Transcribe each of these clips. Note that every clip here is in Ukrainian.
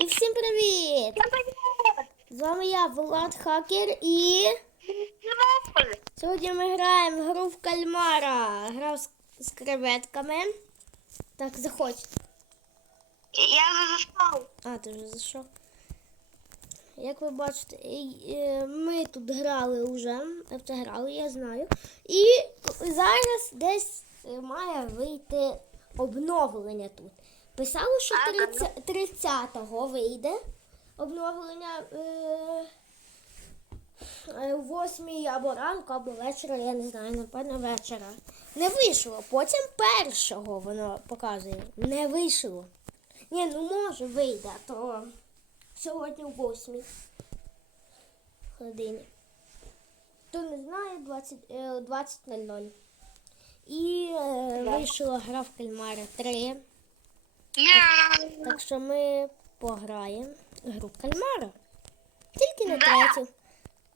І всім привіт! З вами я, Влад Хакер, і сьогодні ми граємо в гру в кальмара. Гра з, з креветками. Так, заходь. Я зашел. А, ти вже зайшов. Як ви бачите, ми тут грали вже. Це грали, я знаю. І зараз десь має вийти обновлення тут. Писало, що 30, 30-го вийде обновлення е, е, 8 або ранку, або вечора, я не знаю, напевно, вечора. Не вийшло. Потім першого воно показує. Не вийшло. Ні, ну може вийде, то сьогодні о 8 годині. Хто не знає, 20, е, 20.00. І е, вийшла гра в кальмара 3. Так що ми пограємо гру кальмара. Тільки не третю.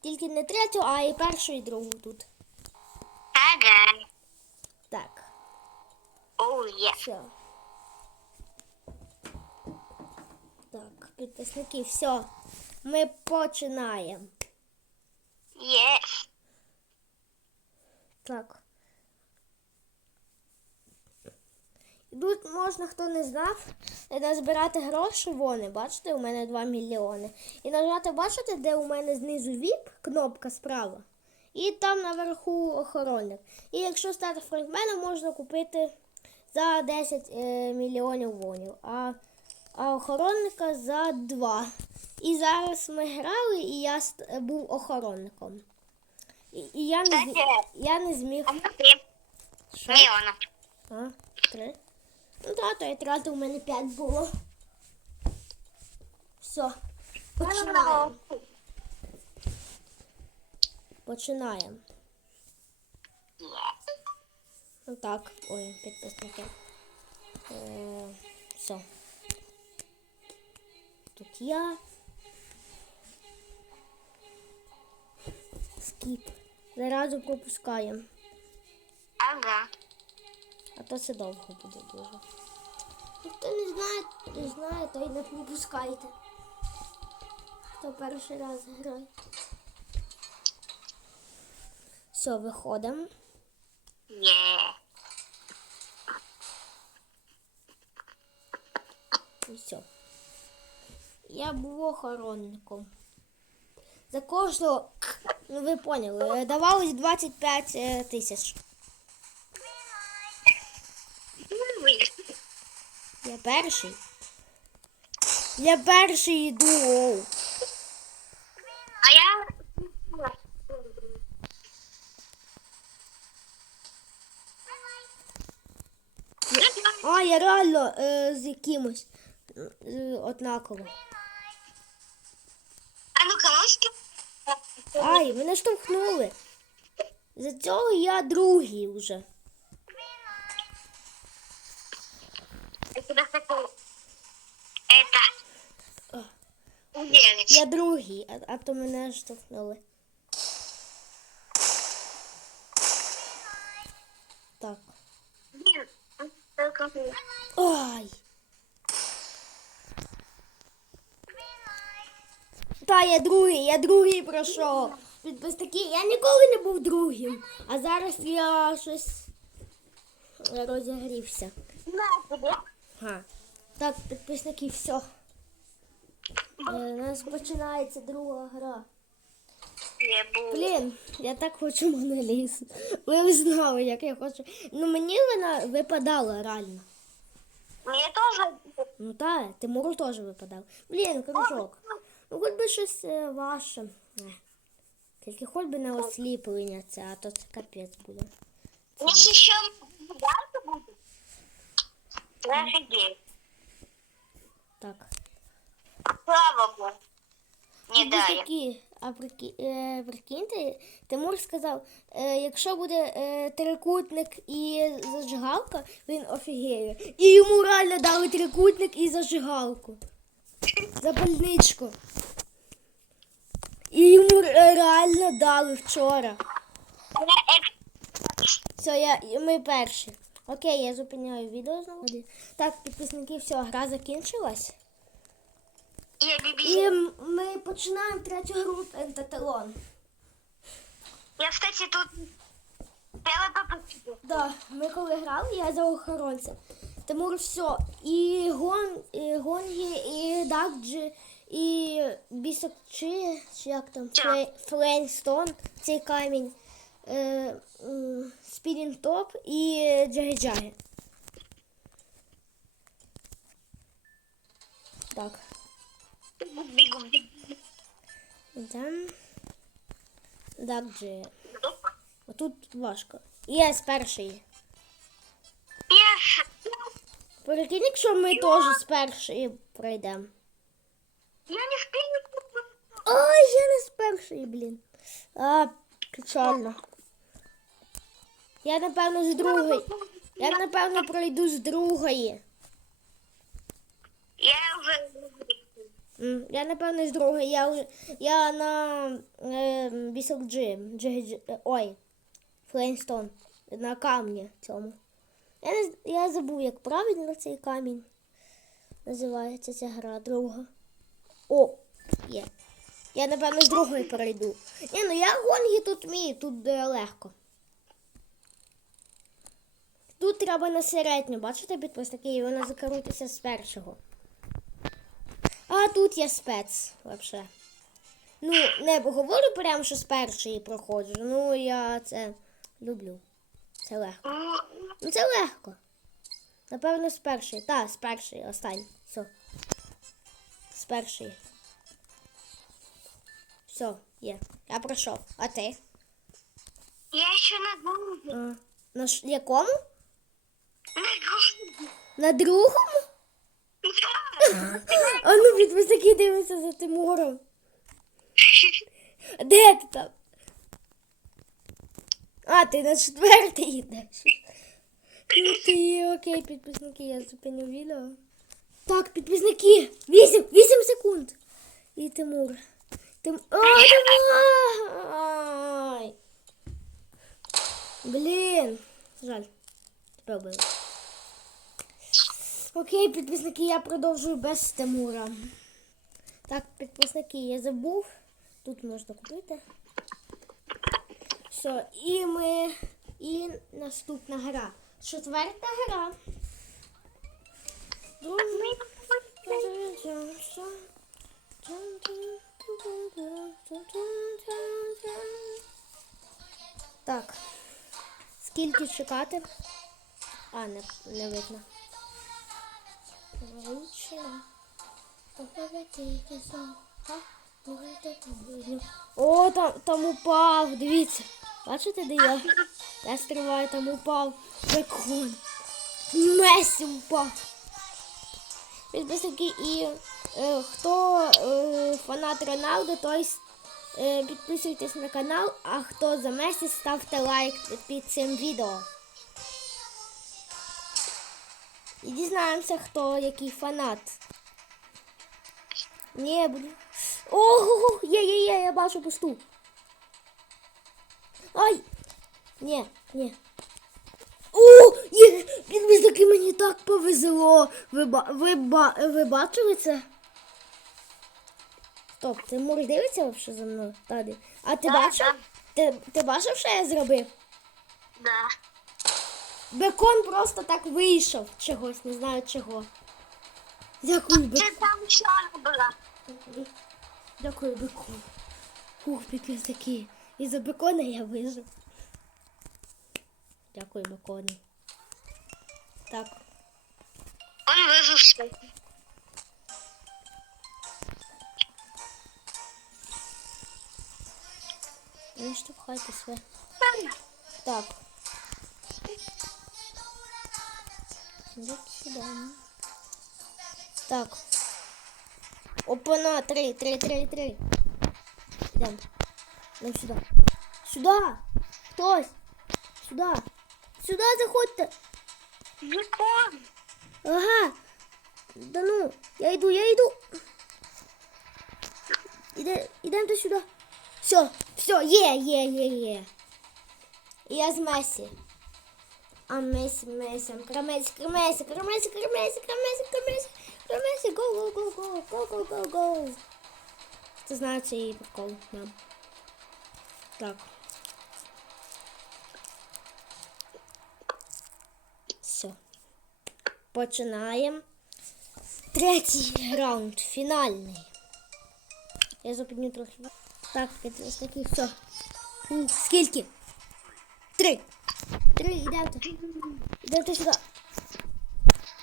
Тільки не третю, а і першу, і другу тут. Ага. Так, Оу, є. все. Так, підписники, все. Ми починаємо. Є. Так. Тут можна, хто не знав, назбирати гроші, вони, бачите, у мене 2 мільйони. І нажати, бачите, де у мене знизу VIP, кнопка справа. І там наверху охоронник. І якщо стати фрагменом, можна купити за 10 е, мільйонів вонів, а, а охоронника за 2. І зараз ми грали, і я був охоронником. І, і я, не, я не зміг. Що? А, три? Ну так, то я у мене п'ять було. Все. Починаємо. Починаємо. Ну так, ой, підписники. Е, все. Тут я. Скіп. Заразу пропускаємо. А то це довго буде дуже. Хто не знає, не знає, то й не пропускайте. Хто перший раз грає. Все, виходимо. Є. І все. Я був охоронником. За кожного, ну ви поняли, давалось 25 е, тисяч. Я перший. Я перший йду. А я... А, я реально е, з якимось е, однаково. А ну-ка. Ай, мене штовхнули. За цього я другий вже. Я. Это... Уверить. Я другий, а, а то мене штовхнули. Так. Ай. Та, я другий, я другий пройшов. Підписники, я ніколи не був другим. А зараз я щось розігрівся. На. Ага. Так, підписники, все. Е, У нас починається друга гра. Блін, я так хочу моноліз. Ви б знали, як я хочу. Ну мені вона випадала реально. Мне тоже... Ну так, Тимуру теж випадав. Блін, кружок. Ну хоч би щось е, ваше. Не. Тільки хоч би не осліплення це, а то це капець буде. Еще будет? Офигеть. Так. Слава Богу. Не дай. такі, а прики, е, прикиньте, Тимур сказав, е, якщо буде е, трикутник і зажигалка, він офігеє. І йому реально дали трикутник і зажигалку. Запальничку. І йому реально дали вчора. Все, я, ми перші. Окей, я зупиняю відео знову. Так, підписники, все, гра закінчилась. І ми починаємо третю гру Пентаталон. Я, кстати, тут. Да, ми коли грали, я за охоронця. Тимур все. І гон, і гонгі, і Дакджі, і бісок чи, як там, Флейнстон, цей камінь, е, Топ і Джаги-Джаги. Так. Бігу, бігу. Йдем. Дакджі. Отут важко. Єс, перший. Прикинь, якщо ми теж з першої пройдемо. Я не встигну. Ой, я не з першої, блін. А, печально. Я напевно з другої. Я напевно пройду з другої. Я вже... Я напевно з другої. Я, вже- я на е, бісок Джи. Джи, Ой. Флейнстон. На камні цьому. Я, не, я забув, як правильно цей камінь називається ця гра друга. О, є. Я напевно з другої перейду. Ні, ну я гонги тут вмію, тут е, легко. Тут треба на середню, бачите, підписники, і вона закрутиться з першого. А тут я спец, вообще. Ну, не говорю прямо, що з першої проходжу. Ну, я це люблю. Це легко. Ну, це легко. Напевно, з першої. Так, з першої, останній. Все. З першої. Все, є. Я пройшов. А ти? Я ще на другу. А, на якому? На другому? А ну підписники дивимося за Тимуром. Де ти там? А, ти на четвертий йдеш. Ну ти окей, підписники, я зупиню відео. Так, підписники, 8, 8 секунд. І Тимур. Тим... А, давай! Блін. Жаль. Тебе вбили. Підписники, я продовжую без Тимура. Так, підписники, я забув. Тут можна купити. Все, і ми. І наступна гра. Четверта гра. Так. Скільки чекати? А, не, не видно. Вручена. О, там, там упав, дивіться. Бачите, де я? Я стриваю, там упав бекон. Месі упав. Підписники і е, хто е, фанат Роналду, той е, підписуйтесь на канал, а хто за Месі, ставте лайк під цим відео. І дізнаємося, хто який фанат. Ні, блін. Ого, є, є, є, я бачу пусту. Ай! Ні, ні. О, є! Підписники, мені так повезло. Ви, ви, ви бачили це? Стоп, Тимур дивиться вообще за мною? Таді. А ти бачив? Ти, ти бачив, що я зробив? Да. Бекон просто так вийшов чогось, не знаю чого. Дякую, бекон. Там ще була. Дякую, бекон. Ух, підписники. І за бекона я вижив. Дякую, беконі. Так. Он вижився. Не штовхайте себе. Так. Вот сюда. Так. Опана, три, три, три, три. Идем. Идем сюда. Сюда. Хтось. Сюда. Сюда заходьте. Вікон. Ага. Да ну, я йду, я йду. Іде, ідемте сюди. Все, все, є, є, є, є. Я з Месі. А Месі, Месі, крамесі, крамесі, крамесі, крамесі, крамесі, крамесі, крамесі, го, го, го, го, го, go, go. Ти знаєш цей прикол, да. Так. Все. Починаємо. Третій раунд, фінальний. Я зупиню трохи. Так, ось такий, все. Скільки? Три. Три, йдемте. Йдемте сюди.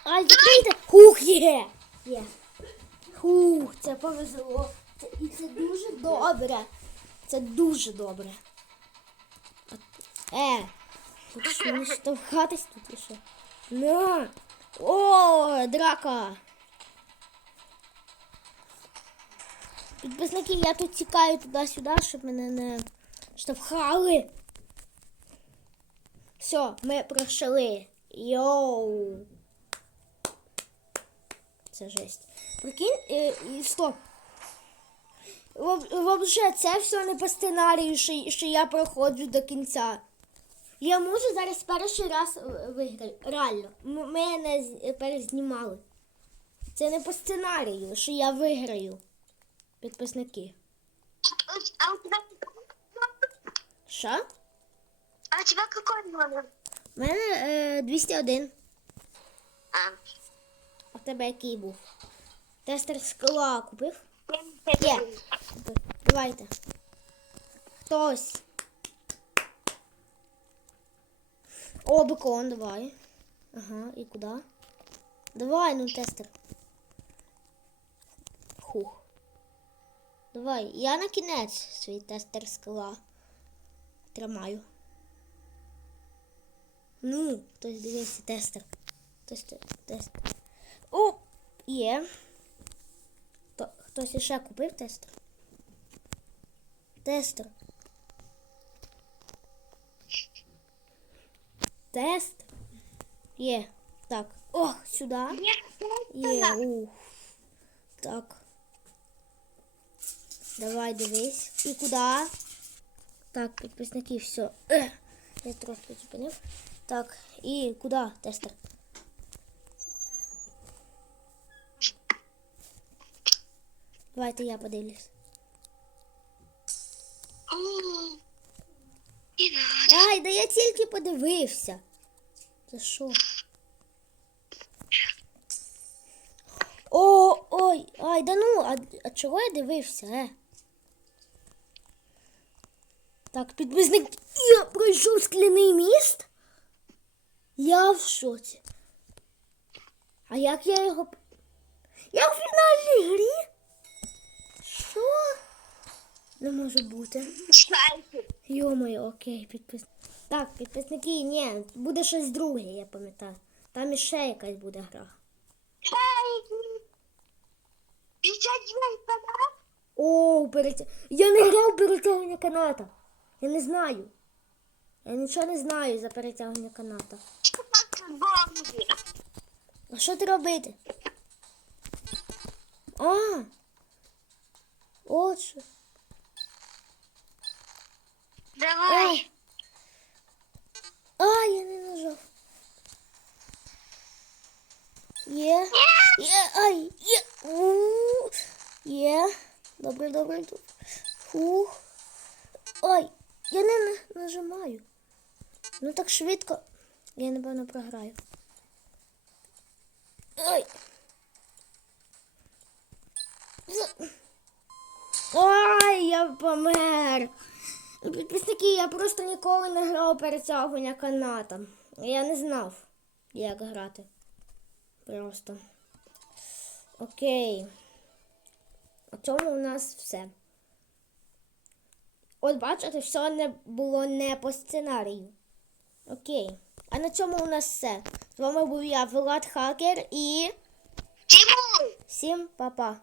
Ай, закрийте. Хух, є. Є. Хух, це повезло. Це, і це дуже добре. Це дуже добре. От- Е, тут що не штовхатись тут що? На. О, драка. Підписники, я тут тікаю туди-сюди, щоб мене не штовхали. Все, ми пройшли. Йоу. Це жесть. Прикинь, і, і стоп. Вообще, це все не по сценарію, що, що я проходжу до кінця. Я можу зараз перший раз е, виграти. Реально. Мене перезнімали. Це не по сценарію, що я виграю. Підписники. Що? А у тебя какой номер? У мене е, 201. А, А в тебе який був? Тестер скла купив? я Є. Давайте. Хтось. О, бекон, давай. Ага, і куди? Давай, ну тестер. Хух. Давай, я на кінець свій тестер скла. Тримаю. Ну, хтось дивився тестер. Хтось те- тестер. О, є. Хто, хтось іще купив тестер? Тестер. Тест. Є. Так. О, сюди. Є. Ух. Так. Давай дивись. І куди? Так, підписники, все. Ех. Я трошки зупинив. Так, і куди тестер? Давайте я подивлюсь. Не надо. Ай, да я тільки подивився. Це що? О, ой, ай, да ну, а, а чого я дивився, е? Так, підписник, я пройшов скляний міст? Я в шоці. А як я його... Я в фінальній грі? Що? Не може бути. Шайки. Йо-моє, окей, підпис. Так, підписники, ні, буде щось друге, я пам'ятаю. Там іще якась буде гра. О, перетя... Я не грав перетягування каната. Я не знаю. Я нічого не знаю за перетягування каната. А що ти робити? А. От що. Давай. Ай. А, я не нажав. Є. Є. Ай. Є. Є. Добре, добре, добре. Фух. Ай. Я не на- нажимаю. Ну так швидко. Я напевно програю. З- Ай, я помер. Підписники, я просто ніколи не грав перетягування канатом. Я не знав, як грати. Просто. Окей. На цьому у нас все. От бачите, все не було не по сценарію. Окей. А на цьому у нас все. З вами був я, Влад Хакер, і Тимур. всім па-па.